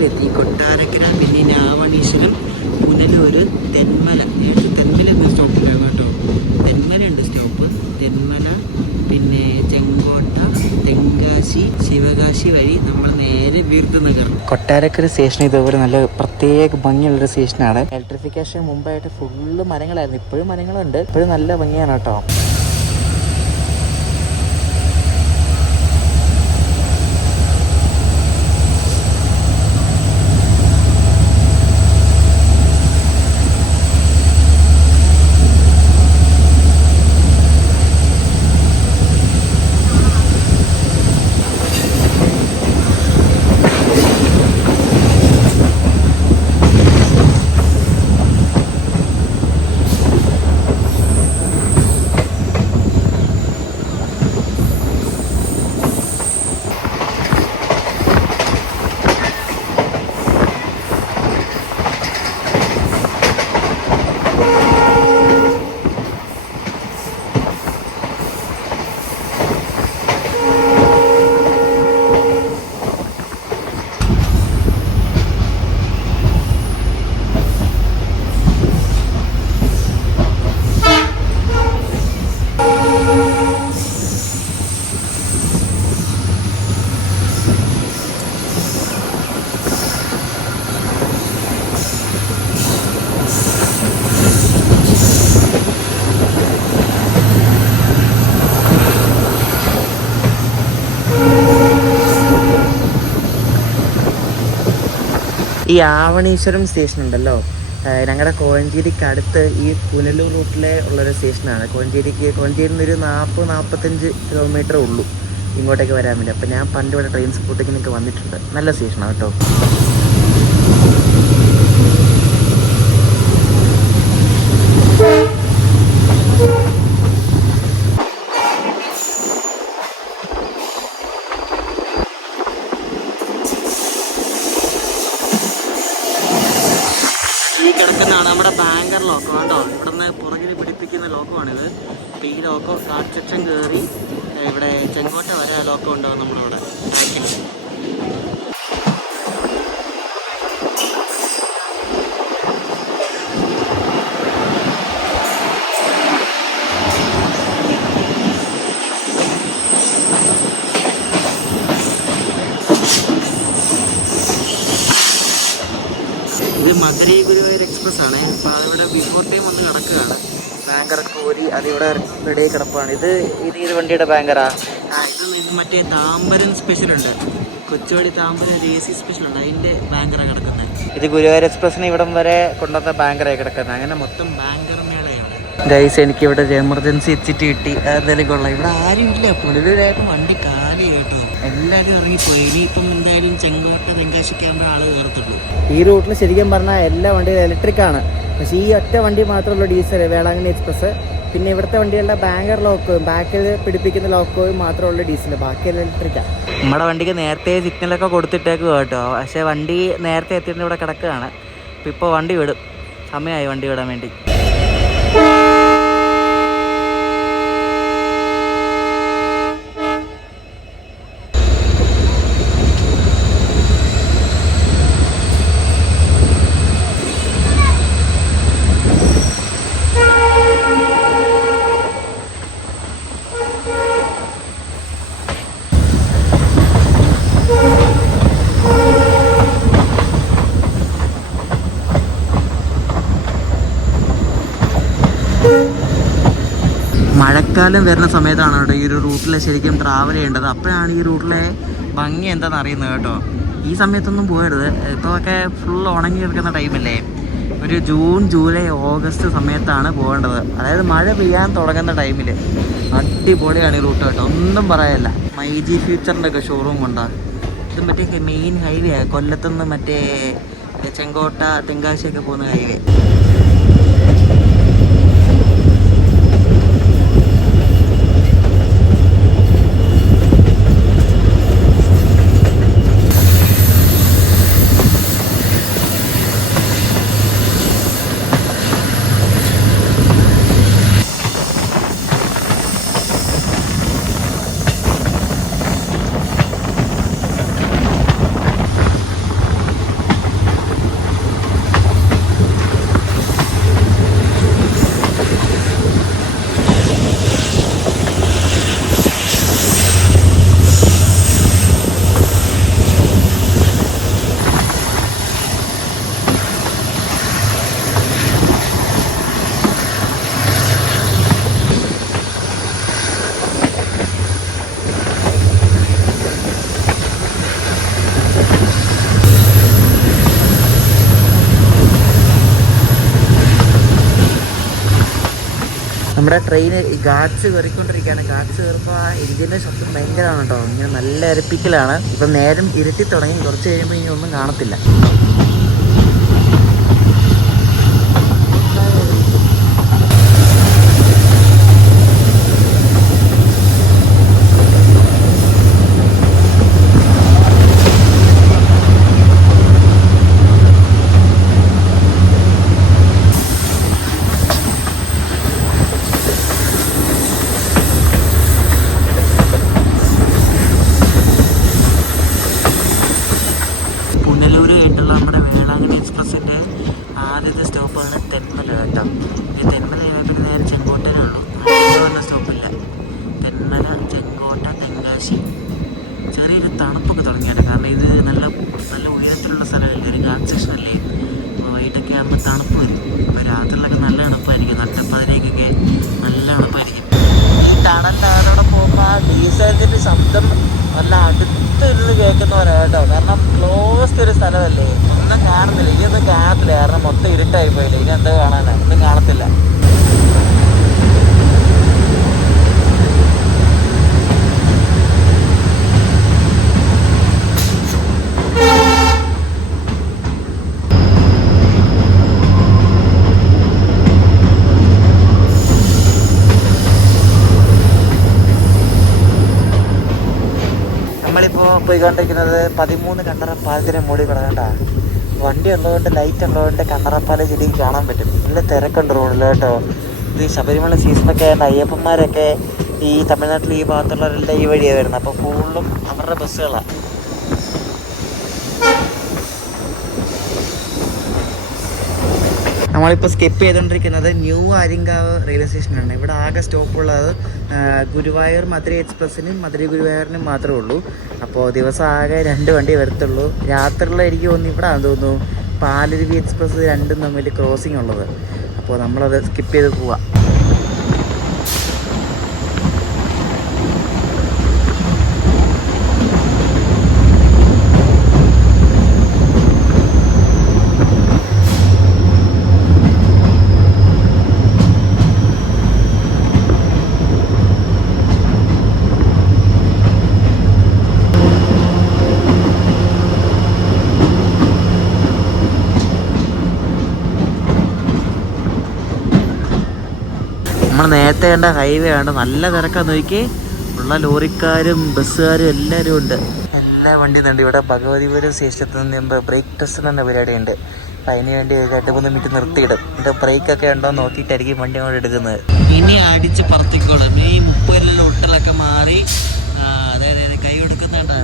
കൊട്ടാരക്കരെത്തി കൊട്ടാരക്കര പിന്നെ രാവണീശ്വരം പുനലൂര് തെന്മല. തെന്മല എന്ന സ്റ്റോപ്പിലാണ് കേട്ടോ. തെന്മല ഉണ്ട് സ്റ്റോപ്പ് തെന്മല പിന്നെ ചെങ്കോട്ട തെങ്കാശി ശിവകാശി വഴി നമ്മൾ നേരെ വീർത്തുനഗർ കൊട്ടാരക്കര സ്റ്റേഷൻ ഇതുപോലെ നല്ല പ്രത്യേക ഭംഗിയുള്ളൊരു സ്റ്റേഷനാണ് ഇലക്ട്രിഫിക്കേഷൻ മുമ്പായിട്ട് ഫുള്ള് മരങ്ങളായിരുന്നു. ഇപ്പോഴും മരങ്ങളുണ്ട്. ഇപ്പോഴും നല്ല ഭംഗിയാണ് കേട്ടോ. ഈ ആവണീശ്വരം സ്റ്റേഷൻ ഉണ്ടല്ലോ. ഞങ്ങളുടെ കോഴഞ്ചേരിക്ക് അടുത്ത് ഈ പുനലൂർ റൂട്ടിലെ ഉള്ളൊരു സ്റ്റേഷനാണ് കോഴഞ്ചേരിക്ക് കോഴഞ്ചേരിയിൽ നിന്ന് ഒരു നാൽപ്പത് നാൽപ്പത്തഞ്ച് കിലോമീറ്റർ ഉള്ളൂ ഇങ്ങോട്ടേക്ക് വരാൻ വേണ്ടി. അപ്പം ഞാൻ പണ്ട് ഇവിടെ ട്രെയിൻ സ്പോട്ടിങ്ങിനൊക്കെ വന്നിട്ടുണ്ട്. നല്ല സ്റ്റേഷനാണ് കേട്ടോ ഈ കിടക്കുന്നതാണ് നമ്മുടെ ബാങ്കർ ലോക്കോ കണ്ടോ ഇവിടുന്ന് പുറകിൽ പിടിപ്പിക്കുന്ന ലോക്കമാണിത് അപ്പോൾ ലോക്കോ കയറി ഇവിടെ ചെങ്കോട്ട വരെ ലോക്കം ഉണ്ടാവും നമ്മളിവിടെ. ബാക്കിൽ ഇത് മധുരൈ ഗുരുവായൂർ എക്സ്പ്രസ് ആണ് അപ്പോൾ അതിവിടെ ബിഫോർ ടൈം വന്ന് കിടക്കുകയാണ്. ബാങ്കർ കോരി അതിവിടെ റെഡി കിടപ്പാണ്. ഇത് ഇത് ഇത് വണ്ടിയുടെ ബാങ്കറാ ആ ഇത് മറ്റേ താമ്പരൻ സ്പെഷ്യൽ ഉണ്ട്. കൊച്ചുവടി താമ്പരൻ ഒരു എ സി സ്പെഷ്യൽ ഉണ്ട്. അതിന്റെ ബാങ്കറാണ് കിടക്കുന്നത് ഇത് ഗുരുവായൂർ എക്സ്പ്രസിന് ഇവിടം വരെ കൊണ്ടുവന്ന ബാങ്കറായി കിടക്കുന്നത് അങ്ങനെ മൊത്തം ബാങ്കർ മേളയാണ്. ഗൈസ് എനിക്ക് ഇവിടെ ഒരു എമർജൻസി എക്സിറ്റ് കിട്ടി. എന്തായാലും കൊള്ളാം. ഇവിടെ ആരും ഇല്ല. പുനലൂരായപ്പോൾ വണ്ടി കാലി കേട്ടോ. എല്ലാവരും ഇറങ്ങിപ്പോയി. ഇനിയിപ്പം എന്തായാലും ചെങ്കോട്ട തെങ്കാശിക്കാകുമ്പോൾ ആൾ കയറത്തുള്ളൂ ഈ റൂട്ടിൽ ശരിക്കും പറഞ്ഞാൽ എല്ലാ വണ്ടിയിലും ഇലക്ട്രിക് ആണ്. പക്ഷേ ഈ ഒറ്റ വണ്ടി മാത്രമുള്ള ഡീസൽ വേളാങ്കണ്ണി എക്സ്പ്രസ് പിന്നെ ഇവിടുത്തെ വണ്ടികളുടെ ബാങ്കർ ലോക്കോയും ബാക്കിൽ പിടിപ്പിക്കുന്ന ലോക്കോയും മാത്രമുള്ള ഡീസൽ ബാക്കിയെല്ലാം ഇലക്ട്രിക്കാണ് നമ്മുടെ വണ്ടിക്ക് നേരത്തെ സിഗ്നലൊക്കെ കൊടുത്തിട്ടേക്ക് കേട്ടോ. പക്ഷേ വണ്ടി നേരത്തെ എത്തിയിട്ട് ഇവിടെ കിടക്കുകയാണ്. ഇപ്പോൾ വണ്ടി വിടും. സമയമായി വണ്ടി വിടാൻ വേണ്ടി. മഴക്കാലം വരുന്ന സമയത്താണ് കേട്ടോ ഈ ഒരു റൂട്ടിൽ ശരിക്കും ട്രാവൽ ചെയ്യേണ്ടത്. അപ്പോഴാണ് ഈ റൂട്ടിലെ ഭംഗി എന്താണെന്ന് അറിയുന്നത് കേട്ടോ. ഈ സമയത്തൊന്നും പോകരുത്. ഇപ്പോൾ ഒക്കെ ഫുൾ ഉണങ്ങി കിടക്കുന്ന ടൈമല്ലേ ഒരു ജൂൺ ജൂലൈ ഓഗസ്റ്റ് സമയത്താണ് പോകേണ്ടത്. അതായത് മഴ പെയ്യാൻ തുടങ്ങുന്ന ടൈമിൽ അടിപൊളിയാണ് ഈ റൂട്ട് കേട്ടോ. ഒന്നും പറയാനില്ല. മൈജി ഫ്യൂച്ചറിന്റെ ഒക്കെ ഷോറൂം കൊണ്ടാണ് ഇത് മറ്റേ മെയിൻ ഹൈവേ കൊല്ലത്തുനിന്ന് മറ്റേ ചെങ്കോട്ട തെങ്കാശിയൊക്കെ പോകുന്ന ഹൈവേ നമ്മുടെ ട്രെയിൻ ഗാഡ്സ് കയറിക്കൊണ്ടിരിക്കുകയാണ് ഗാഡ്സ് കയറുമ്പോൾ ആ എഞ്ചിന്റെ ശബ്ദം ഭയങ്കരമാണ് കേട്ടോ. ഇങ്ങനെ നല്ല അരപ്പിക്കലാണ്. ഇപ്പം നേരം ഇരുട്ടി തുടങ്ങി. കുറച്ച് കഴിയുമ്പോൾ ഇനി ഒന്നും കാണത്തില്ല പുനലൂർ ആയിട്ടുള്ള നമ്മുടെ വേളാങ്കണ്ണി എക്സ്പ്രസിന്റെ ആദ്യത്തെ സ്റ്റോപ്പാണ് തെന്മല കേട്ടോ ഈ തെന്മല കഴിഞ്ഞാൽ പിന്നെ നേരെ ചെങ്കോട്ടനുള്ളൂ പറഞ്ഞ സ്റ്റോപ്പില്ല തെന്മല ചെങ്കോട്ട തെങ്കാശി ചെറിയൊരു തണുപ്പൊക്കെ തുടങ്ങിയാണ് കാരണം ഇത് നല്ല നല്ല ഉയരത്തിലുള്ള സ്ഥലമല്ലേ ഒരു ഗാഡ് സെക്ഷൻ അല്ലേ അപ്പോൾ വൈകിട്ടൊക്കെ ആകുമ്പോൾ തണുപ്പ് വരും അപ്പോൾ രാത്രിയിലൊക്കെ നല്ല തണുപ്പായിരിക്കും നട്ടപ്പതിനേക്കൊക്കെ നല്ല തണുപ്പായിരിക്കും ഈ ടണലിനകത്തോടെ പോകുമ്പോൾ ആ ഡീസലിന്റെ ശബ്ദം നല്ല അടുത്തിരുന്ന് കേൾക്കുന്ന പോലെ കേട്ടോ കാരണം ക്ലോസ്ഡ് ഒരു സ്ഥലമല്ലേ ഒന്നും കാണുന്നില്ല ഇനിയൊന്നും കാണത്തില്ല കാരണം മൊത്തം ഇരുട്ടായി പോയില്ല ഇനി എന്താ കാണാനാണ് ഒന്നും കാണത്തില്ല നമ്മളിപ്പോൾ പോയിക്കൊണ്ടിരിക്കുന്നത് പതിമൂന്ന് കണ്ണറപ്പാലത്തിന് മുകളിൽ കിടക്കണ്ട വണ്ടി ഉള്ളതുകൊണ്ട് ലൈറ്റ് ഉള്ളതുകൊണ്ട് കണ്ണറപ്പാല ശരിക്കും കാണാൻ പറ്റും. നല്ല തിരക്കുണ്ട് റോഡിൽ കേട്ടോ. ഇത് ശബരിമല സീസണൊക്കെ ആയതുകൊണ്ട് അയ്യപ്പന്മാരൊക്കെ ഈ തമിഴ്നാട്ടിൽ ഈ ഭാഗത്തുള്ളവരെല്ലാം ഈ വഴിയാണ് വരുന്നത് അപ്പോൾ ഫുള്ളും അവരുടെ ബസ്സുകളാണ് നമ്മളിപ്പോൾ സ്കിപ്പ് ചെയ്തുകൊണ്ടിരിക്കുന്നത് ന്യൂ ആര്യങ്കാവ് റെയിൽവേ സ്റ്റേഷനാണ് ഇവിടെ ആകെ സ്റ്റോപ്പ് ഉള്ളത് ഗുരുവായൂർ മധുര എക്സ്പ്രസ്സിനും മധുര ഗുരുവായൂരിനും മാത്രമേ ഉള്ളൂ. അപ്പോൾ ദിവസം ആകെ രണ്ട് വണ്ടി വരത്തുള്ളൂ. രാത്രിയുള്ള എനിക്ക് തോന്നുന്നു ഇവിടെ തോന്നുന്നു പാലരുവി എക്സ്പ്രസ് രണ്ടും തമ്മിൽ ക്രോസിംഗ് ഉള്ളത്. അപ്പോൾ നമ്മളത് സ്കിപ്പ് ചെയ്ത് പോവാം. നമ്മൾ ഹൈവേ ആണ് നല്ല തിരക്കാ നോക്കി ഉള്ള ലോറിക്കാരും ബസ്സുകാരും എല്ലാവരും ഉണ്ട്. എല്ലാ വണ്ടി ഉണ്ട്. ഇവിടെ ഭഗവതിപുരം സ്റ്റേഷനത്തിൽ നിന്ന് ബ്രേക്ക് ടെസ്റ്റ് തന്നെ പരിപാടി ഉണ്ട്. അപ്പം അതിന് വേണ്ടി ഒരു രണ്ട് മൂന്ന് മിനിറ്റ് നിർത്തിയിടും. എന്നിട്ട് ബ്രേക്ക് ഒക്കെ ഉണ്ടോ നോക്കിയിട്ടായിരിക്കും വണ്ടി അങ്ങോട്ട് എടുക്കുന്നത്. ഇനി അടിച്ച് പറത്തിക്കോളും. ഈ മുപ്പതിലുള്ള ഒട്ടലൊക്കെ മാറി. അതെ അതെ കൈ കൊടുക്കുന്നുണ്ട്.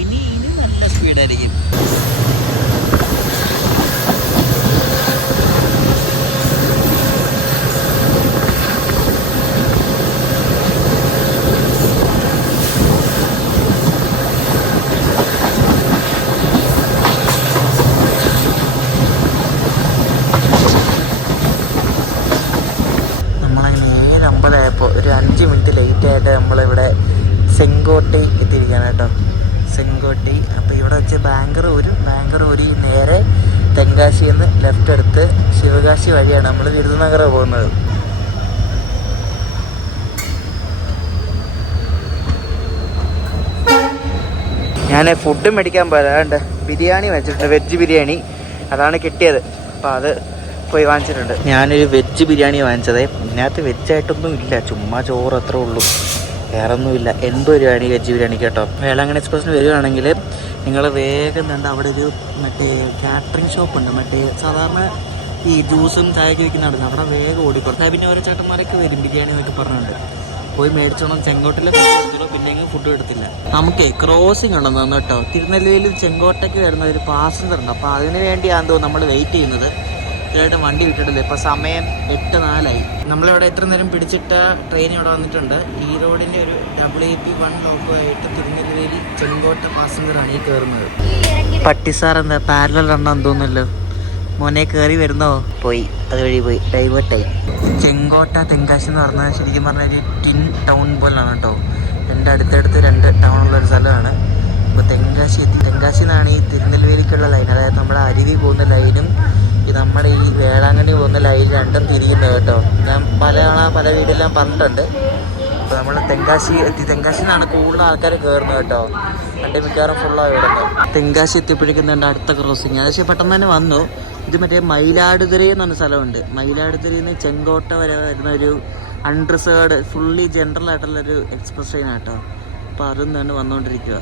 ഇനി ഇനി നല്ല സ്പീഡായിരിക്കും നമ്മളങ്ങനെ ഏഴ് അമ്പതായപ്പോൾ ഒരു അഞ്ച് മിനിറ്റ് ലേറ്റ് ആയിട്ട് നമ്മളിവിടെ സെങ്കോട്ടി എത്തിയിരിക്കുകയാണ് കേട്ടോ സെങ്കോട്ടി അപ്പോൾ ഇവിടെ വെച്ച് ബാങ്കർ ഒരു ബാങ്കർ ഒരു നേരെ തെങ്കാശി എന്ന് ലെഫ്റ്റ് എടുത്ത് ശിവകാശി വഴിയാണ് നമ്മൾ പോകുന്നത്. ഞാൻ ഫുഡ് മേടിക്കാൻ പോയതാണ്ട് ബിരിയാണി വെച്ചിട്ടുണ്ട്. വെജ് ബിരിയാണി അതാണ് കിട്ടിയത്. അപ്പോൾ അത് പോയി വാങ്ങിച്ചിട്ടുണ്ട്. ഞാനൊരു വെജ് ബിരിയാണി വാങ്ങിച്ചത്. ഇതിനകത്ത് വെജായിട്ടൊന്നും ഇല്ല. ചുമ്മാ ചോറ് അത്രേ ഉള്ളൂ. വേറെ ഒന്നുമില്ല എൺപത് രൂപയാണ് ഈ വെജ് ബിരിയാണി കേട്ടോ? വേളാങ്കണ്ണി എക്സ്പ്രസ്സിന് വരികയാണെങ്കിൽ നിങ്ങൾ വേഗം കണ്ട് അവിടെ ഒരു മറ്റേ കാറ്ററിംഗ് ഷോപ്പ് ഉണ്ട്. മറ്റേ സാധാരണ ഈ ജ്യൂസും ചായയൊക്കെ വിൽക്കുന്ന അവിടെ അവിടെ വേഗം ഓടിക്കോട്ടെ പിന്നെ ഓരോ ചേട്ടന്മാരൊക്കെ വരും. ബിരിയാണി എന്നൊക്കെ പറഞ്ഞുണ്ട് പോയി മേടിച്ചോണം. ചെങ്കോട്ടിലെ എടുത്തോളൂ പിന്നെ അങ്ങ് ഫുഡ് എടുത്തില്ല. നമുക്ക് ക്രോസിംഗ് ഉണ്ടെന്ന് കേട്ടോ. തിരുനെല്ലിയിൽ ചെങ്കോട്ടയ്ക്ക് വരുന്ന ഒരു പാസഞ്ചർ ഉണ്ട്. അപ്പോൾ അതിന് വേണ്ടിയാണ് തോന്നുന്നു നമ്മൾ വെയിറ്റ് ചെയ്യുന്നത്. ചേട്ടൻ വണ്ടി വിട്ടിട്ടില്ല? ഇപ്പോൾ സമയം എട്ട് നാലായി. നമ്മളിവിടെ എത്ര നേരം പിടിച്ചിട്ട ട്രെയിൻ ഇവിടെ വന്നിട്ടുണ്ട്? ഈ റോഡിന്റെ ഒരു W A P one loco ആയിട്ട് തിരുനെല്ലിയിൽ ചെങ്കോട്ട പാസഞ്ചറാണ് ഈ കയറുന്നത് പട്ടിസാർ എന്താ? പാരലൽ റണ്ണാന്ന് തോന്നുന്നല്ലോ മോനെ കേറി വരുന്നോ? പോയി. അതുവഴി പോയി. ഡൈവേർട്ടായി. ചെങ്കോട്ട തെങ്കാശി എന്ന് പറഞ്ഞാൽ ശരിക്കും പറഞ്ഞാൽ ഒരു ടിൻ ടൗൺ പോലാണ് കേട്ടോ. രണ്ട് അടുത്തടുത്ത് രണ്ട് ടൗൺ ഉള്ളൊരു സ്ഥലമാണ്. ഇപ്പോൾ തെങ്കാശി എത്തി. തെങ്കാശി നിന്നാണ് ഈ തിരുനെൽവേലിക്കുള്ള ലൈൻ അതായത് നമ്മുടെ അരുവി പോകുന്ന ലൈനും ഈ നമ്മുടെ ഈ വേളാങ്കണ്ണി പോകുന്ന ലൈൻ രണ്ടും തിരിയുന്നത് കേട്ടോ. ഞാൻ പല ആളാ പല വീടെല്ലാം പറഞ്ഞിട്ടുണ്ട്. അപ്പോൾ നമ്മൾ തെങ്കാശി എത്തി. തെങ്കാശി നിന്നാണ് കൂടുതൽ ആൾക്കാർ കയറുന്നത് കേട്ടോ. വണ്ടി മിക്കവാറും ഫുള്ളാണ് ഇവിടെ തെങ്കാശി എത്തിയപ്പോഴേക്കും തന്നെ അടുത്ത ക്രോസിങ് അതേ പെട്ടെന്ന് തന്നെ വന്നു. ഇത് മറ്റേ മയിലാടുതുറ എന്ന് പറഞ്ഞ സ്ഥലമുണ്ട്. മയിലാടുതുറയിൽ നിന്ന് ചെങ്കോട്ട വരെ വരുന്ന ഒരു അൺറിസേർഡ് ഫുള്ളി ജനറൽ ആയിട്ടുള്ള ഒരു എക്സ്പ്രസ് ട്രെയിൻ ആട്ടോ അപ്പോൾ അതും തന്നെ വന്നുകൊണ്ടിരിക്കുക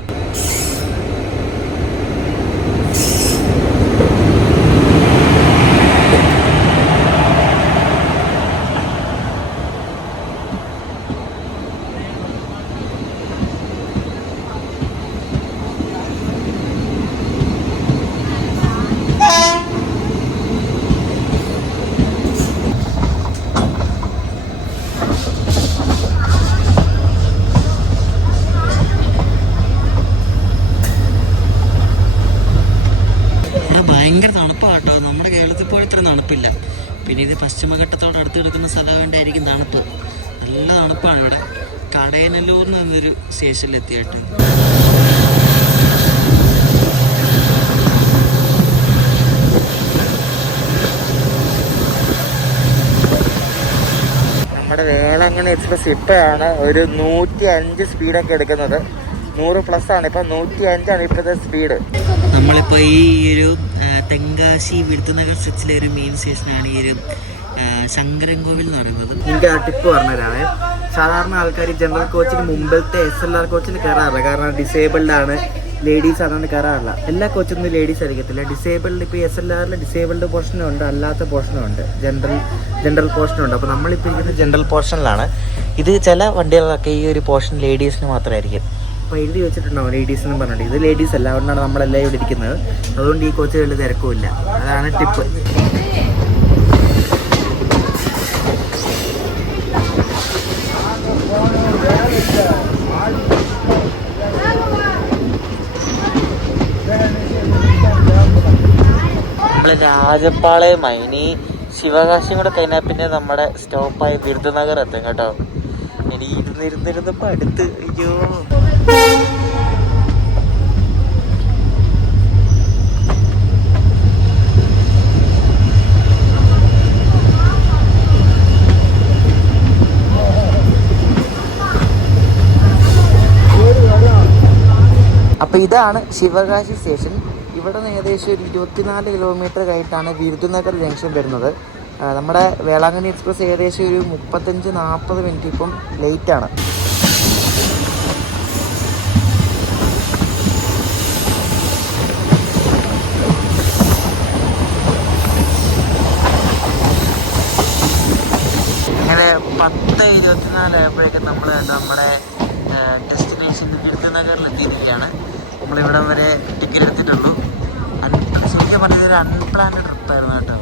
പശ്ചിമഘട്ടത്തോട് അടുത്ത് കിടക്കുന്ന സ്ഥലമായിട്ടായിരിക്കും തണുപ്പ്. നല്ല തണുപ്പാണ് ഇവിടെ. കടയനല്ലൂർ എന്ന് പറഞ്ഞൊരു സ്റ്റേഷനിൽ എത്തിയിട്ട്. നമ്മുടെ വേളാങ്കണ്ണി എക്സ്പ്രസ് ഇപ്പോഴാണ് ഒരു നൂറ്റി അഞ്ച് സ്പീഡൊക്കെ എടുക്കുന്നത്. നൂറ് പ്ലസ് ആണ്. ഇപ്പം നൂറ്റി അഞ്ചാണ് ഇപ്പോഴത്തെ സ്പീഡ്. നമ്മളിപ്പോ ഈ ഒരു തെങ്കാശി വിടുത്തുനഗർ സ്ട്രെച്ചിലെ ഒരു മെയിൻ സ്റ്റേഷനാണ് ഈ ഒരു ശങ്കരൻകോവിൽ എന്ന് പറയുന്നത്. എനിക്ക് ആ ടിപ്പ് പറഞ്ഞുതരാവേ സാധാരണ ആൾക്കാർ ജനറൽ കോച്ചിന് മുമ്പത്തെ എസ് എൽ ആർ കോച്ചിന് കയറാറില്ല കാരണം ഡിസേബിൾഡ് ആണ്. ലേഡീസ് അതുകൊണ്ട് കയറാറില്ല എല്ലാ കോച്ചൊന്നും ലേഡീസ് ആയിരിക്കത്തില്ല. ഡിസേബിൾഡ് ഇപ്പോൾ എസ് എൽ ആറിൽ ഡിസേബിൾഡ് പോർഷനും ഉണ്ട് അല്ലാത്ത പോർഷനും ഉണ്ട്. ജനറൽ ജനറൽ പോർഷനും ഉണ്ട്. അപ്പോൾ നമ്മളിപ്പോൾ ഇരിക്കുന്നത് ജനറൽ പോർഷനിലാണ് ഇത് ചില വണ്ടികളൊക്കെ ഈ ഒരു പോർഷൻ ലേഡീസിന് മാത്രമായിരിക്കും. അപ്പോൾ എഴുതി വെച്ചിട്ടുണ്ടാവും ലേഡീസ് എന്ന് പറഞ്ഞിട്ട്? ഇത് ലേഡീസ് അല്ല. അതുകൊണ്ടാണ് നമ്മളെല്ലാം ഇവിടെ ഇരിക്കുന്നത്. അതുകൊണ്ട് ഈ കോച്ചുകളിൽ തിരക്കുമില്ല. അതാണ് ടിപ്പ് നമ്മൾ രാജപ്പാളയമായി ഇനി ശിവകാശിയും കൂടെ കഴിഞ്ഞാൽ പിന്നെ നമ്മുടെ സ്റ്റോപ്പായ വിരുദ്ധനഗർ എത്തും കേട്ടോ. ഇനി ഇരുന്നിരുന്നിരുന്നപ്പോൾ അടുത്ത് അയ്യോ. അപ്പോൾ ഇതാണ് ശിവകാശി സ്റ്റേഷൻ. ഇവിടെ നിന്ന് ഏകദേശം ഒരു ഇരുപത്തിനാല് കിലോമീറ്റർ കഴിഞ്ഞിട്ടാണ് വിരുദുനഗർ ജംഗ്ഷൻ വരുന്നത്. നമ്മുടെ വേളാങ്കണ്ണി എക്സ്പ്രസ് ഏകദേശം ഒരു മുപ്പത്തഞ്ച് നാൽപ്പത് മിനിറ്റ് ഇപ്പം ലേറ്റാണ് അങ്ങനെ പത്ത് ഇരുപത്തിനാലായപ്പോഴേക്കും നമ്മൾ നമ്മുടെ ഡെസ്റ്റിനേഷൻ വിരുദ്ധനഗറിൽ എത്തിയിരിക്കുകയാണ്. നമ്മളിവിടം വരെ ടിക്കറ്റ് എടുത്തിട്ടുള്ളൂ. ശരിക്കും പറഞ്ഞത് ഒരു അൺപ്ലാൻഡ് ട്രിപ്പായിരുന്നു കേട്ടോ.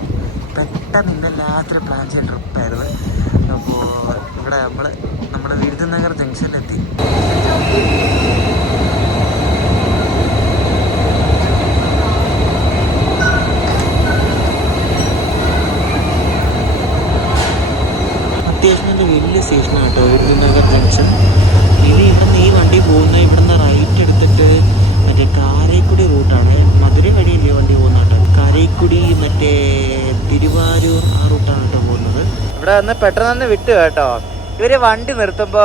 പെട്ടെന്ന് ഇന്നല്ലാത്തൊരു പ്ലാൻ ചെയ്ത ട്രിപ്പായിരുന്നു അപ്പോൾ ഇവിടെ നമ്മൾ നമ്മുടെ വിരുദ്ധനഗർ ജംഗ്ഷനിലെത്തി. അത്യാവശ്യം നല്ല വലിയ സ്റ്റേഷനാണ് കേട്ടോ വിരുദ്ധനഗർ ജംഗ്ഷൻ ഇനി ഇവിടുന്ന് ഈ വണ്ടി പോകുന്ന ഇവിടുന്ന് റൈറ്റ് എടുത്തിട്ട് മറ്റേ കാരൈക്കുടി റൂട്ടാണ്. മധുര വഴിയില്ലേ വണ്ടി പോകുന്ന കേട്ടോ? കാരൈക്കുടി മറ്റേ തിരുവാരൂർ ആ റൂട്ടാണ് കേട്ടോ പോകുന്നത്. ഇവിടെ വന്ന് പെട്ടെന്ന് തന്നെ വിട്ടു കേട്ടോ. ഇവർ വണ്ടി നിർത്തുമ്പോ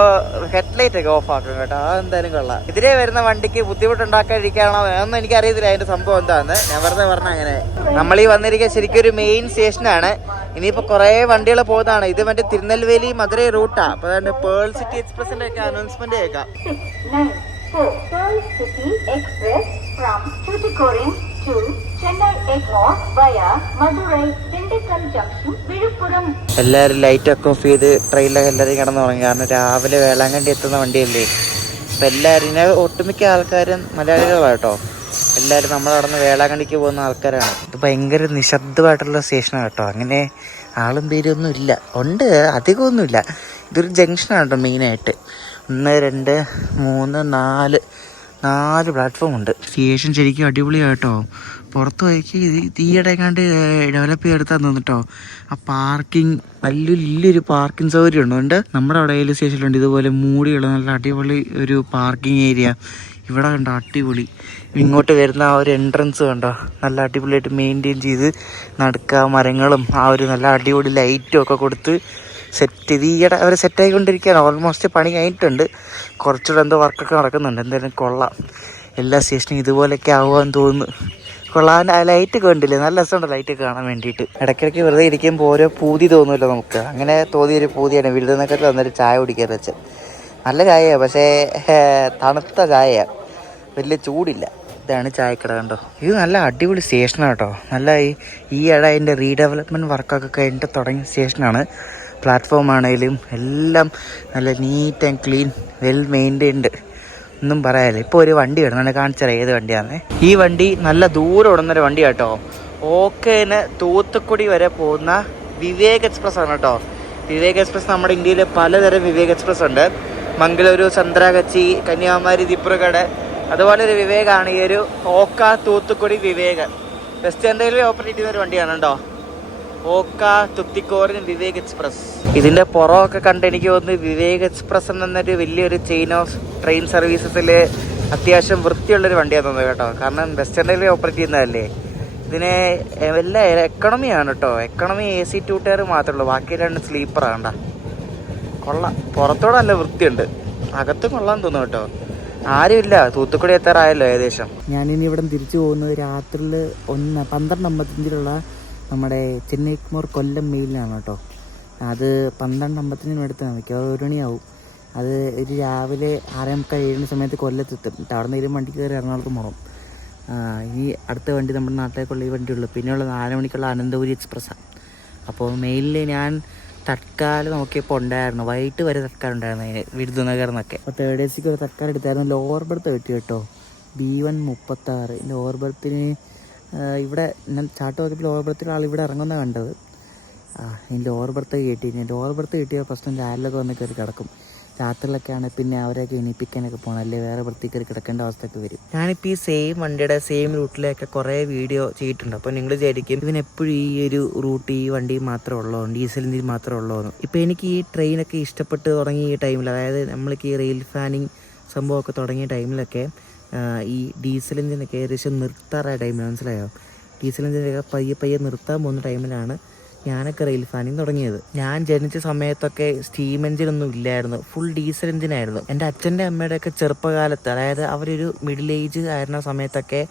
ഹെഡ്ലൈറ്റ് ഒക്കെ ഓഫ് ആക്കും കേട്ടോ. അതെന്തായാലും കൊള്ളാം. ഇതിരെ വരുന്ന വണ്ടിക്ക് ബുദ്ധിമുട്ടുണ്ടാക്കാതിരിക്കാണോ എന്നൊന്നും എനിക്ക് അറിയത്തില്ല അതിന്റെ സംഭവം എന്താന്ന്. ഞാൻ വെറുതെ പറഞ്ഞ അങ്ങനെ. നമ്മൾ ഈ വന്നിരിക്കുക ശരിക്കും ഒരു മെയിൻ സ്റ്റേഷനാണ് ഇനിയിപ്പോ കുറെ വണ്ടികൾ പോകുന്നതാണ്. ഇത് മറ്റേ തിരുനെൽവേലി മധുരൈ റൂട്ടാ. അപ്പൊ അതുകൊണ്ട് പേൾ സിറ്റി എക്സ്പ്രസിന്റെ ഒക്കെ അനൗൺസ്മെന്റ് കേൾക്കാം. Four Pearl City Express from Tuticorin to Chennai Egmore via Madurai Dindigul Junction, Viluppuram എല്ലാവരും ലൈറ്റ് ഒക്കെ ഓഫ് ചെയ്ത് ട്രെയിനിലൊക്കെ എല്ലാവരും കിടന്നു തുടങ്ങി കാരണം രാവിലെ വേളാങ്കണ്ടി എത്തുന്ന വണ്ടിയല്ലേ. അപ്പം എല്ലാവരും ഒട്ടുമിക്ക ആൾക്കാരും മലയാളികളാണ് കേട്ടോ എല്ലാവരും നമ്മൾ നടന്ന് വേളാങ്കണ്ണിക്ക് പോകുന്ന ആൾക്കാരാണ്. ഇത് ഭയങ്കര നിശബ്ദമായിട്ടുള്ള സ്റ്റേഷനാണ് കേട്ടോ. അങ്ങനെ ആളും പേരൊന്നും ഇല്ല ഉണ്ട് അധികമൊന്നുമില്ല. ഇതൊരു ജംഗ്ഷനാണ് കേട്ടോ മെയിനായിട്ട് ഒന്ന് രണ്ട് മൂന്ന് നാല്. നാല് പ്ലാറ്റ്ഫോം ഉണ്ട്. സ്റ്റേഷൻ ശരിക്കും അടിപൊളിയായിട്ടോ പുറത്ത് പോയി തീയടക്കാണ്ട് കണ്ട് ഡെവലപ്പ് ചെയ്തെടുത്താൽ തോന്നിട്ടോ ആ പാർക്കിംഗ് വലിയ വലിയൊരു പാർക്കിംഗ് സൗകര്യം ഉണ്ട്. ഉണ്ട്. നമ്മുടെ അവിടെ ഏത് സ്റ്റേഷനിലുണ്ട് ഇതുപോലെ മൂടിയുള്ള നല്ല അടിപൊളി ഒരു പാർക്കിംഗ് ഏരിയ ഇവിടെ കണ്ടോ അടിപൊളി. ഇങ്ങോട്ട് വരുന്ന ആ ഒരു എൻട്രൻസ് കണ്ടോ? നല്ല അടിപൊളിയായിട്ട് മെയിന്റെയിൻ ചെയ്ത് നടക്കുക. മരങ്ങളും ആ ഒരു നല്ല അടിപൊളി ലൈറ്റും ഒക്കെ കൊടുത്ത് സെറ്റ് ചെയ്ത് ഈയിടെ അവർ സെറ്റായിക്കൊണ്ടിരിക്കുകയാണ് ഓൾമോസ്റ്റ് പണി കഴിഞ്ഞിട്ടുണ്ട്. കുറച്ചുകൂടെ എന്തോ വർക്കൊക്കെ നടക്കുന്നുണ്ട്. എന്തായാലും കൊള്ളാം. എല്ലാ സ്റ്റേഷനും ഇതുപോലെയൊക്കെ ആവുമെന്ന് തോന്നുന്നു. കൊള്ളാൻ ആ ലൈറ്റൊക്കെ കണ്ടില്ലേ? നല്ല രസമുണ്ട് ലൈറ്റൊക്കെ കാണാൻ വേണ്ടിയിട്ട്. ഇടയ്ക്കിടയ്ക്ക് വെറുതെ ഇരിക്കുമ്പോൾ ഓരോ പൂതി തോന്നുമല്ലോ നമുക്ക്. അങ്ങനെ തോന്നിയൊരു പൂതിയാണ്. വിരുന്നൊക്കെ വന്നൊരു ചായ കുടിക്കാൻ വെച്ച് നല്ല ചായയാണ് പക്ഷേ തണുത്ത ചായയാണ് വലിയ ചൂടില്ല. ഇതാണ് ചായക്കട കണ്ടോ? ഇത് നല്ല അടിപൊളി സ്റ്റേഷനാണ് കേട്ടോ. നല്ല ഈ ഇട അതിന്റെ റീഡെവലപ്മെന്റ് വർക്കൊക്കെ കഴിഞ്ഞിട്ട് തുടങ്ങിയ സ്റ്റേഷനാണ്. പ്ലാറ്റ്ഫോം ആണെങ്കിലും എല്ലാം നല്ല neat and clean well maintained ഒന്നും പറയാനില്ല. ഇപ്പോൾ ഒരു വണ്ടി വേണം. നല്ല കാണിച്ചറിയാം ഏത് വണ്ടിയാണെന്ന് ഈ വണ്ടി നല്ല ദൂരം ഓടുന്നൊരു വണ്ടി കേട്ടോ ഓക്കേന് തൂത്തുക്കുടി വരെ പോകുന്ന വിവേക് എക്സ്പ്രസ് ആണ് കേട്ടോ. വിവേക് എക്സ്പ്രസ് നമ്മുടെ ഇന്ത്യയിൽ പലതരം വിവേക് എക്സ്പ്രസ് ഉണ്ട്. മംഗളൂരു ചന്ദ്രാകച്ചി കന്യാകുമാരി ദിബ്രുഗഡ്. അതുപോലെ ഒരു വിവേകാണ്. ഈ ഒരു Okha Thoothukudi Vivek. Western railway operate ചെയ്യുന്ന ഒരു വണ്ടിയാണ് കേട്ടോ. ഓക്ക തുത്തിക്കോറിൻ വിവേക് എക്സ്പ്രസ്. ഇതിന്റെ പുറമൊക്കെ കണ്ട് എനിക്ക് തോന്നുന്നു വിവേക് എക്സ്പ്രസ് എന്നൊരു വലിയൊരു ചെയിൻ ഓഫ് ട്രെയിൻ സർവീസസിൽ അത്യാവശ്യം വൃത്തിയുള്ളൊരു വണ്ടിയാണ് തോന്നുന്നത് കേട്ടോ. കാരണം വെസ്റ്റേൺ റെയിൽവേ ഓപ്പറേറ്റ് ചെയ്യുന്നതല്ലേ? ഇതിനെ എക്കണമി ആണ് കേട്ടോ. Economy A C two tier മാത്രമേ ഉള്ളൂ. ബാക്കി രണ്ട് സ്ലീപ്പറാണ് കണ്ട. കൊള്ളാം പുറത്തോടെ നല്ല വൃത്തിയുണ്ട്. അകത്തും കൊള്ളാൻ തോന്നുന്നു കേട്ടോ. ആരുമില്ല. തൂത്തുക്കുടി എത്താറായല്ലോ ഏകദേശം. ഞാനിനി ഇവിടെ തിരിച്ചു പോകുന്നത് രാത്രിയിൽ ഒന്ന് പന്ത്രണ്ട് അമ്പത്തഞ്ചിലുള്ള നമ്മുടെ ചെന്നൈക്കുമോർ കൊല്ലം മെയിലിനാണ് കേട്ടോ. അത് പന്ത്രണ്ട് അമ്പത്തിനും അടുത്താണ് മിക്കവാറും ഒരു മണിയാവും. അത് ഒരു രാവിലെ ആറേ മുക്കാൽ സമയത്ത് കൊല്ലത്തെത്തും അവിടെ നിന്ന് വണ്ടി കയറി എറണാകുളത്ത് പോകണം ഈ അടുത്ത വണ്ടി നമ്മുടെ നാട്ടിലേക്കുള്ള ഈ വണ്ടിയുള്ളൂ. പിന്നെയുള്ള നാല് മണിക്കുള്ള അനന്തപുരി എക്സ്പ്രസ്സാണ്. അപ്പോൾ മെയിലിൽ ഞാൻ തത്കാലം നോക്കിയപ്പോൾ ഉണ്ടായിരുന്നു. വൈകിട്ട് വരെ തത്കാലം ഉണ്ടായിരുന്നു വിരുദ്ധ വിരുദ്ധനഗർ എന്നൊക്കെ അപ്പോൾ തേർഡ് എ സിക്ക് ഒരു തത്കാലം എടുത്തായിരുന്നു. ലോവർ ബർത്ത് കിട്ടി കേട്ടോ. ബി വൺ മുപ്പത്താറ്. ലോവർ ബർത്തിന് ഇവിടെ ഞാൻ ചാട്ട് നോക്കിയപ്പോൾ ലോവർ ബർത്തിൽ ആൾ ഇവിടെ ഇറങ്ങുന്ന കണ്ടത്. ആ ഇനി ലോവർ ബർത്ത് കിട്ടി ഞാൻ ലോവർ ബർത്ത് കിട്ടിയ പ്രശ്നം രാവിലൊക്കെ വന്ന് കയറി കിടക്കും. രാത്രിയിലൊക്കെ ആണ് പിന്നെ അവരെയൊക്കെ എണീപ്പിക്കാനൊക്കെ പോകണം അല്ലെങ്കിൽ വേറെ വൃത്തി കയറി കിടക്കേണ്ട അവസ്ഥയൊക്കെ വരും. ഞാനിപ്പോൾ ഈ സെയിം വണ്ടിയുടെ സെയിം റൂട്ടിലൊക്കെ കുറേ വീഡിയോ ചെയ്തിട്ടുണ്ട്. അപ്പോൾ നിങ്ങൾ വിചാരിക്കും ഇതിനെപ്പോഴും ഈ ഒരു റൂട്ട് ഈ വണ്ടി മാത്രമേ ഉള്ളൂ. ഡീസൽ എഞ്ചിൻ മാത്രമേ ഉള്ളൂ ഇപ്പോൾ എനിക്ക് ഈ ട്രെയിനൊക്കെ ഇഷ്ടപ്പെട്ട് തുടങ്ങിയ ടൈമിൽ അതായത് നമ്മൾക്ക് ഈ റെയിൽ ഫാനിങ് സംഭവമൊക്കെ തുടങ്ങിയ ടൈമിലൊക്കെ ഈ ഡീസൽ എഞ്ചിനൊക്കെ ഏകദേശം നിർത്താറായ ടൈമിൽ മനസ്സിലായോ? ഡീസൽ എഞ്ചിനൊക്കെ പയ്യെ പയ്യെ നിർത്താൻ പോകുന്ന ടൈമിലാണ് ഞാനൊക്കെ റെയിൽ ഫാനിങ് തുടങ്ങിയത്. ഞാൻ ജനിച്ച സമയത്തൊക്കെ സ്റ്റീം എഞ്ചിനൊന്നും ഇല്ലായിരുന്നു. ഫുൾ ഡീസൽ എഞ്ചിനായിരുന്നു എന്റെ അച്ഛന്റെ അമ്മയുടെയൊക്കെ ചെറുപ്പകാലത്ത് അതായത് അവരൊരു മിഡിൽ ഏജ് ആയിരുന്ന സമയത്തൊക്കെ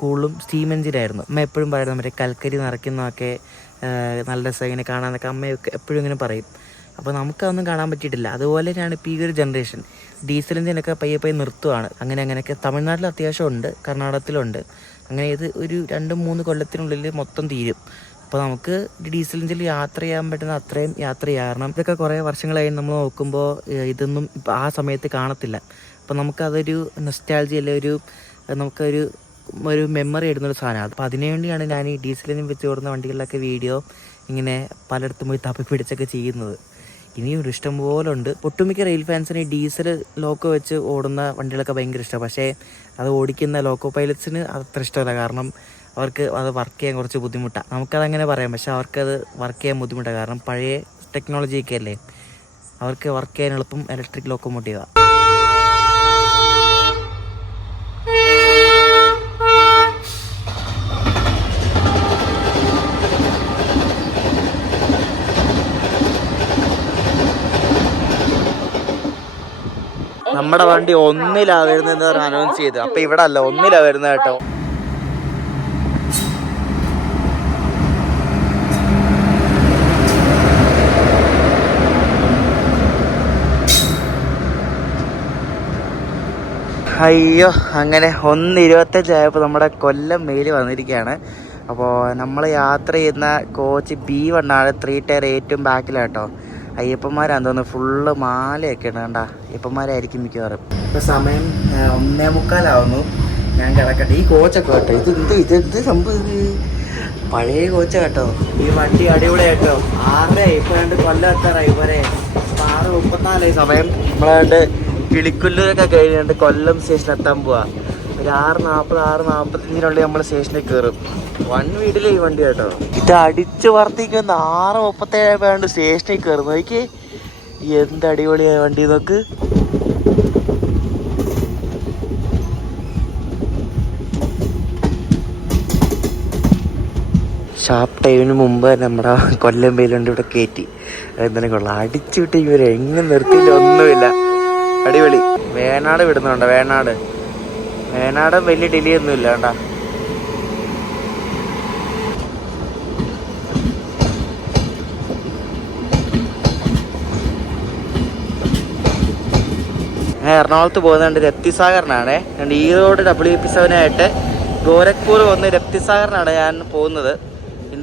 കൂടുതലും സ്റ്റീം എഞ്ചിനായിരുന്നു അമ്മ എപ്പോഴും പറയുന്നത് മറ്റേ കൽക്കരി നിറയ്ക്കുന്നതൊക്കെ നല്ല രസം ഇങ്ങനെ കാണാനൊക്കെ അമ്മയൊക്കെ എപ്പോഴും ഇങ്ങനെ പറയും. അപ്പോൾ നമുക്കതൊന്നും കാണാൻ പറ്റിയിട്ടില്ല. അതുപോലെ തന്നെയാണ് ഇപ്പോൾ ഈ ഒരു ജനറേഷൻ എഞ്ചിനൊക്കെ പയ്യെ പയ്യെ നിർത്തുവാണ്. അങ്ങനെ അങ്ങനെയൊക്കെ തമിഴ്നാട്ടിൽ അത്യാവശ്യം ഉണ്ട് കർണാടകത്തിലുണ്ട്. അങ്ങനെ ഇത് ഒരു രണ്ട് മൂന്ന് കൊല്ലത്തിനുള്ളിൽ മൊത്തം തീരും. അപ്പോൾ നമുക്ക് ഡീസൽ എഞ്ചിൽ യാത്ര ചെയ്യാൻ പറ്റുന്ന അത്രയും യാത്ര ചെയ്യാം കാരണം ഇതൊക്കെ കുറേ വർഷങ്ങളായി നമ്മൾ നോക്കുമ്പോൾ ഇതൊന്നും ഇപ്പോൾ ആ സമയത്ത് കാണത്തില്ല. അപ്പോൾ നമുക്കതൊരു നെസ്റ്റാൾജി അല്ലെ ഒരു നമുക്കൊരു ഒരു മെമ്മറി ഇടുന്നൊരു സാധനമാണ്. അപ്പോൾ അതിനു വേണ്ടിയാണ് ഞാൻ ഈ എഞ്ചിൻ വെച്ച് ഓടുന്ന വണ്ടികളിലൊക്കെ വീഡിയോ ഇങ്ങനെ പലയിടത്തും പോയി തപ്പി പിടിച്ചൊക്കെ ചെയ്യുന്നത്. ഇനിയും ഒരു ഇഷ്ടം പോലെ ഉണ്ട് ഒട്ടുമിക്ക റെയിൽ ഫാൻസിന് ഡീസൽ ലോക്കോ വെച്ച് ഓടുന്ന വണ്ടികളൊക്കെ ഭയങ്കര ഇഷ്ടമാണ് പക്ഷേ അത് ഓടിക്കുന്ന ലോക്കോ പൈലറ്റ്സിന് അത്ര ഇഷ്ടമല്ല. കാരണം അവർക്ക് അത് വർക്ക് ചെയ്യാൻ കുറച്ച് ബുദ്ധിമുട്ടാണ് നമുക്കതങ്ങനെ പറയാം. പക്ഷെ അവർക്കത് വർക്ക് ചെയ്യാൻ ബുദ്ധിമുട്ടാണ് കാരണം പഴയ ടെക്നോളജിയൊക്കെ അല്ലേ? അവർക്ക് വർക്ക് ചെയ്യാൻ എളുപ്പം ഇലക്ട്രിക് ലോക്കോമോട്ടീവാണ് നമ്മുടെ വണ്ടി ഒന്നിലാ വരുന്നത് അനൗൺസ് ചെയ്ത്. അപ്പൊ ഇവിടെ അല്ല ഒന്നിലാ വരുന്നത് കേട്ടോ. അയ്യോ അങ്ങനെ ഒന്ന് ഇരുപത്തഞ്ചായപ്പോൾ നമ്മുടെ കൊല്ലം മേൽ വന്നിരിക്കുകയാണ്. അപ്പോൾ നമ്മൾ യാത്ര ചെയ്യുന്ന കോച്ച് ബി വണ്ണാണ് ത്രീ ടയർ ഏറ്റവും ബാക്കിലാട്ടോ അയ്യപ്പന്മാരാന്ന് തോന്നുന്നു. ഫുള്ള് മാലയൊക്കെ ഉണ്ട് കണ്ട. അയ്യപ്പന്മാരായിരിക്കും മിക്കവാറും. ഇപ്പൊ സമയം ഒന്നേ മുക്കാലാവുന്നു. ഞാൻ കിടക്കട്ടെ. ഈ കോച്ചൊക്കെ കേട്ടോ. ഇത് എന്ത് ഇത് എന്ത് സംഭവം പഴയ കോച്ച കേട്ടോ. ഈ വണ്ടി അടിപൊളി കേട്ടോ. ആറര ഇപ്പൊ രണ്ട് കൊല്ലം എത്താറായി ഇവരെ ആറ് മുപ്പത്തിനാലായി സമയം നമ്മളാണ്ട് കിളിക്കുല്ലൂരൊക്കെ കഴിഞ്ഞിട്ട് കൊല്ലം സ്റ്റേഷൻ എത്താൻ പോവാ. ഒരു ആറ് നാൽപ്പത് ആറ് നാൽപ്പത്തഞ്ചിനുള്ളിൽ നമ്മൾ സ്റ്റേഷനിൽ കയറും വൺ വീട്ടിലെ ഈ വണ്ടി കേട്ടോ. ഇത് അടിച്ചു വർത്തിക്കുന്ന ആറ് മുപ്പത്തേഴ് പേണ്ട് സ്റ്റേഷനിൽ കയറും നോക്കി എന്ത് അടിപൊളിയായ വണ്ടി നോക്ക്. ഷാപ്പ് ടൈമിന് മുമ്പ് നമ്മുടെ കൊല്ലം വെയിലുണ്ട് ഇവിടെ കയറ്റി എന്തായാലും കൊള്ളാം. അടിച്ചു വിട്ട് ഇവരെ എങ്ങും നിർത്തിയില്ല ഒന്നുമില്ല അടിപൊളി. വേണാട് വിടുന്നുണ്ടോ? വേണാട്. വേനാട് വലിയ ഡിലേ ഒന്നുമില്ല കേട്ടാ ഞാൻ എറണാകുളത്ത് പോകുന്നുണ്ട് രപ്തിസാഗറിനാണ് ഞാൻ ഈ റോഡ് ഡബ്ല്യു പി സെവനായിട്ട് ഗോരഖ്പൂർ വന്ന് രപ്തിസാഗറിനാണ് ഞാൻ പോകുന്നത്.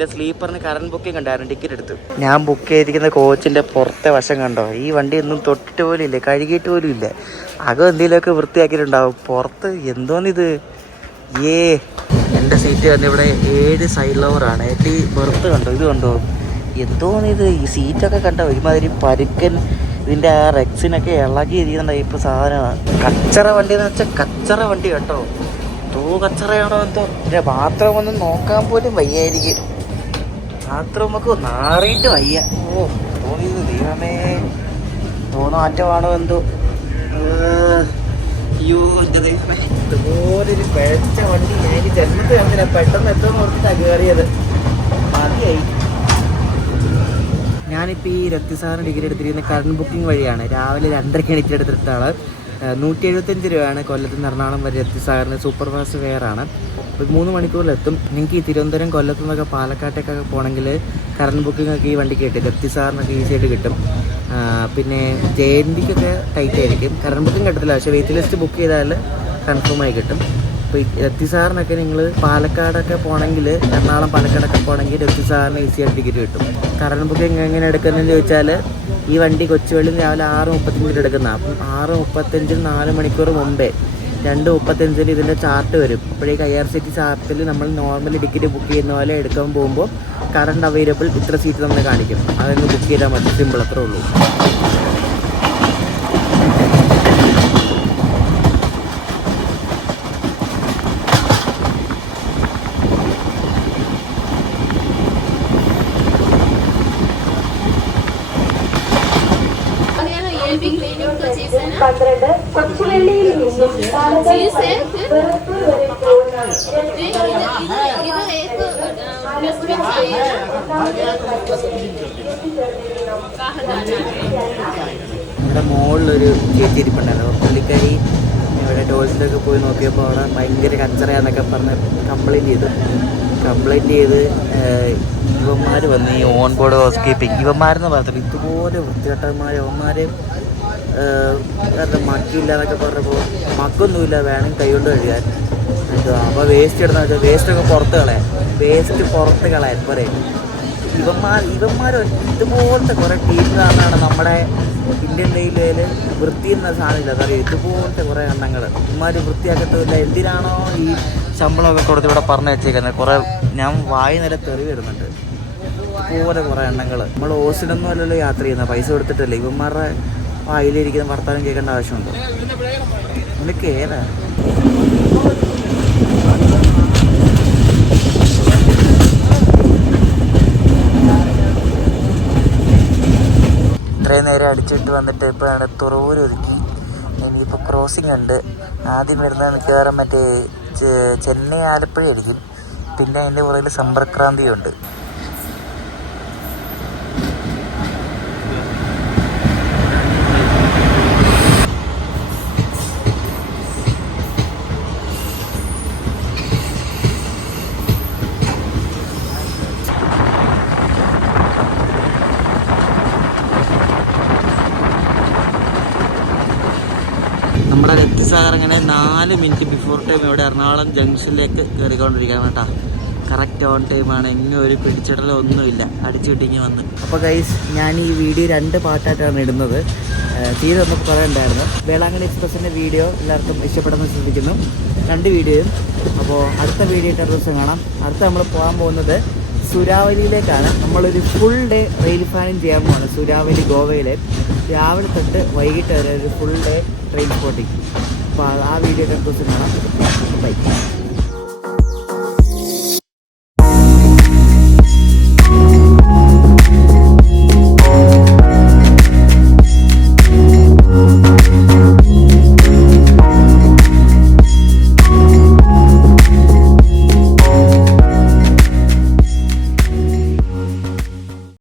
എന്റെ സ്ലീപ്പറിന് കറണ്ട് ബുക്കിംഗ് ഉണ്ടായിരുന്നു ടിക്കറ്റ് എടുത്തു. ഞാൻ ബുക്ക് ചെയ്തിരിക്കുന്ന കോച്ചിന്റെ പുറത്തെ വശം കണ്ടോ? ഈ വണ്ടി ഒന്നും തൊട്ടിട്ട് പോലും ഇല്ല കഴുകിയിട്ട് പോലും ഇല്ല. അകം എന്തെങ്കിലുമൊക്കെ വൃത്തിയാക്കിയിട്ടുണ്ടാവും. പുറത്ത് എന്തോന്നിത്? ഏ എന്റെ സീറ്റ് തന്നെ ഇവിടെ ഏഴ് സൈഡ് ലോവറാണ് ഏട്ടി ബെർത്ത് കണ്ടോ? ഇത് കണ്ടോ? എന്തോന്നിത്? ഈ സീറ്റൊക്കെ കണ്ടോ ഒരുമാതിരി പരുക്കൻ ഇതിന്റെ ആ റെക്സിനൊക്കെ ഇളകി ഇരിക്കുന്ന ടൈപ്പ് സാധനമാണ്. കച്ചറ വണ്ടി എന്ന് വെച്ചാൽ കച്ചറ വണ്ടി കേട്ടോ. തൂ കച്ചറയാണോ എന്തോ? പിന്നെ ബാത്റൂം ഒന്നും നോക്കാൻ പോലും വയ്യായിരിക്കും. ബാത്റൂം ഒക്കെ നാറിയിട്ട് വയ്യ. ഓ തോന്നിയത് ദൈവമേ. തോന്നോ മാറ്റമാണോ എന്തോ. അയ്യോ എന്റെ ദൈവമേ. ഇതുപോലൊരു പിഴച്ച വണ്ടി ഞാൻ ജന്മത്തിൽ കണ്ടില്ല. പെട്ടെന്ന് എത്തുമെന്ന് ഓർത്തിട്ടാണ് കയറിയത് മതിയായി. ഞാനിപ്പോൾ ഈ രക്തസാധന ഡിഗ്രി എടുത്തിരിക്കുന്ന കറണ്ട് ബുക്കിംഗ് വഴിയാണ്. രാവിലെ രണ്ടരയ്ക്ക് ടിക്കറ്റ് എടുത്തിട്ടാണ് നൂറ്റി എഴുപത്തഞ്ച് രൂപയാണ് കൊല്ലത്ത് നിന്ന് എറണാകുളം വരെ രക്തസാഗറിന് സൂപ്പർ ഫാസ്റ്റ് ഫെയർ ആണ്. ഒരു മൂന്ന് മണിക്കൂറിലെത്തും. നിങ്ങൾക്ക് ഈ തിരുവനന്തപുരം കൊല്ലത്തു നിന്നൊക്കെ പാലക്കാട്ടേക്കൊക്കെ പോകണമെങ്കിൽ കറണ്ട് ബുക്കിംഗ് ഒക്കെ ഈ വണ്ടിക്ക് കിട്ടും രക്തിസാറിനൊക്കെ ഈസി ആയിട്ട് കിട്ടും. പിന്നെ ജയന്തിക്കൊക്കെ ടൈറ്റ് ആയിരിക്കും. കറണ്ട് ബുക്കിംഗ് കിട്ടത്തില്ല. പക്ഷേ വെയിറ്റ് ലിസ്റ്റ് ബുക്ക് ചെയ്താൽ കൺഫേം ആയി കിട്ടും. അപ്പോൾ രക്തിസാറിനൊക്കെ നിങ്ങൾ പാലക്കാടൊക്കെ പോകണമെങ്കിൽ എറണാകുളം പാലക്കാടൊക്കെ പോകണമെങ്കിൽ രക്തിസാറിന് ഈസി ആയിട്ട് ടിക്കറ്റ് കിട്ടും. കറണ്ട് ബുക്കിംഗ് എങ്ങനെ എടുക്കുന്നതെന്ന് ചോദിച്ചാൽ ഈ വണ്ടി കൊച്ചുവേളിയിൽ രാവിലെ ആറ് മുപ്പത്തഞ്ചിന് എടുക്കുന്ന. അപ്പം ആറ് മുപ്പത്തഞ്ചിന് നാല് മണിക്കൂർ മുമ്പേ രണ്ട് മുപ്പത്തഞ്ചിന് ഇതിന്റെ ചാർട്ട് വരും. അപ്പോഴേക്ക് ഐ ആർ സി ടി ചാർട്ടിൽ നമ്മൾ നോർമലി ടിക്കറ്റ് ബുക്ക് ചെയ്യുന്ന പോലെ എടുക്കാൻ പോകുമ്പോൾ കറണ്ട് അവൈലബിൾ ഇത്ര സീറ്റ് നമ്മൾ കാണിക്കും. അതൊന്ന് ബുക്ക് ചെയ്താൽ മതി. സിമ്പിൾ അത്രേ ഉള്ളൂ പന്ത്രണ്ട് കൊച്ചുവെള്ളിയിൽ നിന്നും പാലക്കാട് വഴി ബെറത്തൂർ വരെ പോകുന്ന രണ്ട് ഇവിടെ മുകളിലൊരു ചേച്ചി ഇരിപ്പുണ്ടായിരുന്നു പുള്ളിക്കാരി ഇവിടെ ടോയ്ലറ്റിലൊക്കെ പോയി നോക്കിയപ്പോൾ അവിടെ ഭയങ്കര കച്ചറയാന്നൊക്കെ പറഞ്ഞ് കംപ്ലൈന്റ് ചെയ്തു. കംപ്ലൈന്റ് ചെയ്ത് ഇവന്മാർ വന്ന് ഈ ഓൺ ബോർഡ് ഹൗസ് കീപ്പിംഗ് ഇവന്മാരെന്ന് പറഞ്ഞില്ല ഇതുപോലെ വൃത്തികെട്ടന്മാർ ഇവന്മാർ മക്കില്ല എന്നൊക്കെ പറഞ്ഞപ്പോൾ മക്കൊന്നുമില്ല വേണം കൈകൊണ്ട് കഴുകാൻ. എന്തോ അപ്പോൾ വേസ്റ്റ് ഇടുന്ന വെച്ചാൽ വേസ്റ്റൊക്കെ പുറത്ത് കളയാൻ. വേസ്റ്റ് പുറത്ത് കളയാൻ പറയും ഇവന്മാർ ഇവന്മാർ ഇതുപോലത്തെ കുറേ ടീം കാരണമാണ് നമ്മുടെ ഇന്ത്യൻ റെയിൽവേയിൽ വൃത്തി എന്ന സാധനമില്ല. അതറിയാം ഇതുപോലത്തെ കുറേ എണ്ണങ്ങൾ ഇവന്മാർ വൃത്തിയാക്കത്തില്ല. എന്തിനാണോ ഈ ശമ്പളമൊക്കെ കൊടുത്ത് ഇവിടെ പറഞ്ഞു വെച്ചേക്കുന്നത്? കുറേ ഞാൻ വായി നില തെറി വരുന്നുണ്ട്. ഇതുപോലെ കുറേ എണ്ണങ്ങൾ നമ്മൾ ഓസിലൊന്നും അല്ലല്ലോ യാത്ര ചെയ്യുന്നത്. പൈസ കൊടുത്തിട്ടല്ലേ. ഇവന്മാരുടെ വായിലിരിക്കുന്ന വർത്തമാനം കേൾക്കേണ്ട ആവശ്യമുണ്ടോ? നിനക്ക് ഏതാ ഇത്രയും നേരം അടിച്ചിട്ട് വന്നിട്ട് ഇപ്പോഴാണ് തുറവൂര് ഒതുക്കി. ഇനിയിപ്പോൾ ക്രോസിംഗ് ഉണ്ട്. ആദ്യം വരുന്ന മിക്കവാറും മറ്റേ ചെന്നൈ ആലപ്പുഴ ആയിരിക്കും പിന്നെ അതിന്റെ പുറകിൽ സമ്പർക്രാന്തിയുണ്ട് നമ്മുടെ രക്തസാഗർ അങ്ങനെ നാല് മിനിറ്റ് ബിഫോർ ടൈം ഇവിടെ എറണാകുളം ജംഗ്ഷനിലേക്ക് കയറിക്കൊണ്ടിരിക്കുകയാണ് കേട്ടോ. കറക്റ്റ് ഓൺ ടൈമാണ് ഇന്നും ഒരു പിടിച്ചിടലോ ഒന്നുമില്ല. അടിച്ചു കിട്ടിങ്ങി വന്ന്. അപ്പോൾ ഗൈസ് ഞാൻ ഈ വീഡിയോ രണ്ട് പാർട്ടായിട്ടാണ് ഇടുന്നത്. തീരെ നമുക്ക് പറയണ്ടായിരുന്നു വേളാങ്കണ്ണി എക്സ്പ്രസിന്റെ വീഡിയോ എല്ലാവർക്കും ഇഷ്ടപ്പെടുന്ന ശ്രദ്ധിക്കുന്നു രണ്ട് വീഡിയോയും അപ്പോൾ അടുത്ത വീഡിയോ ഇട്ട ദിവസം കാണാം. അടുത്ത നമ്മൾ പോകാൻ പോകുന്നത് സുരാവലിയിലേക്കാണ്. നമ്മളൊരു ഫുൾ ഡേ റെയിൽ പ്ലാനിങ് ചെയ്യാൻ പോവാണ്. സുരാവലി ഗോവയിലെ. രാവിലെ തൊട്ട് വൈകിട്ട് വരെ ഒരു ഫുൾ ഡേ ട്രെയിൻ സ്പോട്ടിങ് അപ്പോൾ ആ വീഡിയോ ഒക്കെ കാണാം. ബൈ